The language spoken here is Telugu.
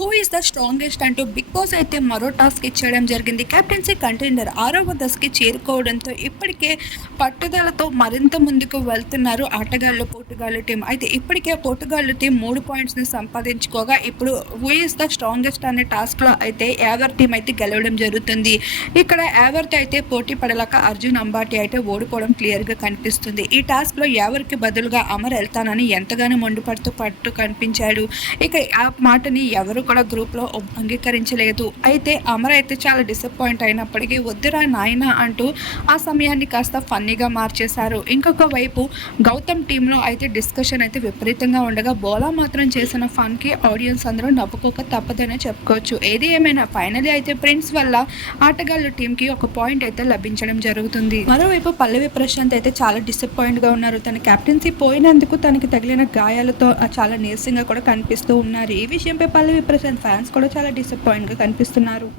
హూ ఈస్ ద స్ట్రాంగెస్ట్ అంటూ బిగ్ బాస్ అయితే మరో టాస్క్ ఇచ్చేయడం జరిగింది. కెప్టెన్సీ కంటెండర్ ఆరవ దశకి చేరుకోవడంతో ఇప్పటికే పట్టుదలతో మరింత ముందుకు వెళ్తున్నారు ఆటగాళ్ళు పోర్టుగాళ్ళు టీం అయితే ఇప్పటికే పోర్టుగాళ్ళు టీం మూడు పాయింట్స్ని సంపాదించుకోగా ఇప్పుడు హూ ఈస్ ద స్ట్రాంగెస్ట్ అనే టాస్క్లో అయితే యావర్ టీం అయితే గెలవడం జరుగుతుంది. ఇక్కడ యావర్తో అయితే పోటీ పడలేక అర్జున్ అంబాటి అయితే ఓడిపోవడం క్లియర్గా కనిపిస్తుంది. ఈ టాస్క్లో యావర్కి బదులుగా అమర్ వెళ్తానని ఎంతగానో మండిపడుతూ పట్టు కనిపించాడు. ఇక ఆ మాటని ఎవరు కూడా గ్రూప్లో అంగీకరించలేదు. అయితే అమర అయితే చాలా డిసప్పాయింట్ అయినప్పటికీ వద్దురా నాయన అంటూ ఆ సమయాన్ని కాస్త ఫన్నీగా మార్చేశారు. ఇంకొక వైపు గౌతమ్ టీంలో అయితే డిస్కషన్ అయితే విపరీతంగా ఉండగా బోలా మాత్రం చేసిన ఫన్కి ఆడియన్స్ అందరూ నవ్వుకోక తప్పదనే చెప్పుకోవచ్చు. ఏది ఏమైనా ఫైనలీ అయితే ప్రిన్స్ వల్ల ఆటగాళ్ళ టీంకి ఒక పాయింట్ అయితే లభించడం జరుగుతుంది. మరోవైపు పల్లవి ప్రశాంత్ అయితే చాలా డిసప్పాయింట్గా ఉన్నారు. తన కెప్టెన్సీ పోయినందుకు తనకి తగిలిన గాయాలతో చాలా నీరసంగా కూడా కనిపిస్తూ ఉన్నారు. ఈ విషయంపై పల్లవి ప్రశాంత్ ఫ్యాన్స్ కూడా చాలా డిసప్పాయింట్గా కనిపిస్తున్నారు.